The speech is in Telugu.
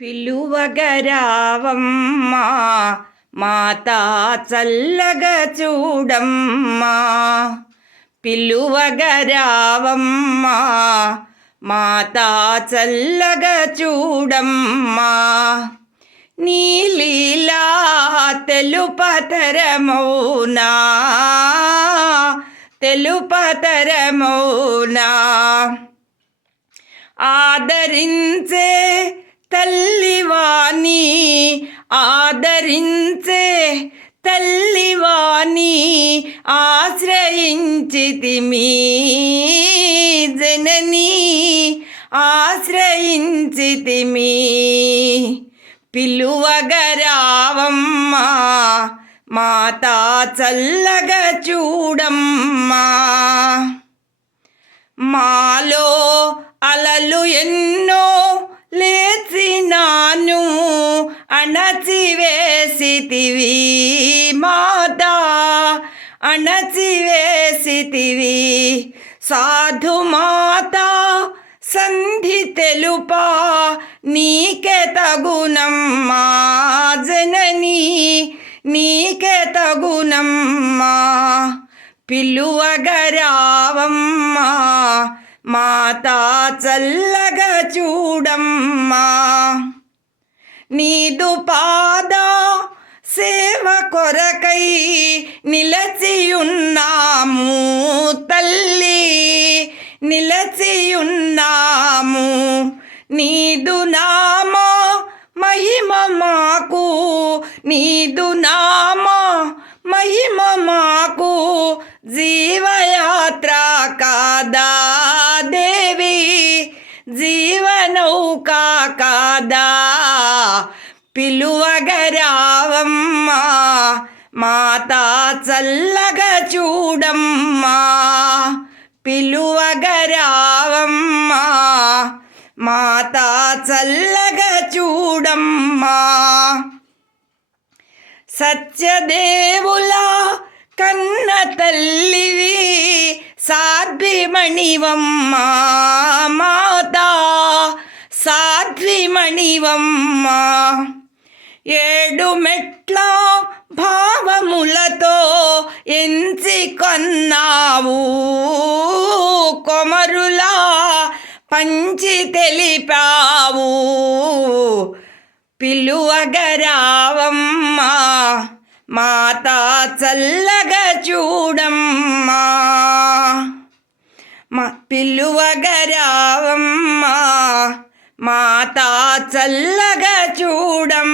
పిలువగరావమ్మా మాతా చల్లగా చూడమ్మా. పిలువగరావమ్మా మాతా చల్లగా చూడమ్మా. నీ లీలా తెలుపతరమౌనా తెలుపతరమౌనా. ఆదరించే తల్లివాణి ఆదరించే తల్లివాణి ఆశ్రయించితిమి జననీ ఆశ్రయించితిమి. పిలువగరావమ్మా మాతా చల్లగా చూడమ్మా. మాలో అలలు ఎన్నో లేచినాను అణచివేసితివి మాతా అణచివేసితివి. సాధు మాతా సంధి తెలుపా నీకే తగునమ్మా జననీ నీకే తగునమ్మా. పిలువగరావమ్మా మాతా చల్లగా చూడమ్మా. నీదు పాద సేవ కొరకై నిలచియున్నాము తల్లి నిలచియున్నాము. నీదు నామ మహిమ మాకు నీదు నామ మహిమ మాకు జీవయాత్ర కాదా దేవి జీవనౌకా కాదా. పిలువగరావమ్మా మాతా చల్లగా చూడమ్మా. పిలువగరావమ్మా మాతా చల్లగా చూడమ్మా. సత్యదేవులా కన్న తల్లివి సాధ్విమణివమ్మా మాతా సాధ్విమణివమ్మా. ఏడు మెట్ల భావములతో ఎంచి కొన్నావు కొమరులా పంచి తెలిపావు. పిలువగరావమ్మా మాతా చల్లగా చూడమ్మా. పిలువగరావమ్మా మాతా చల్లగా చూడమ్మా.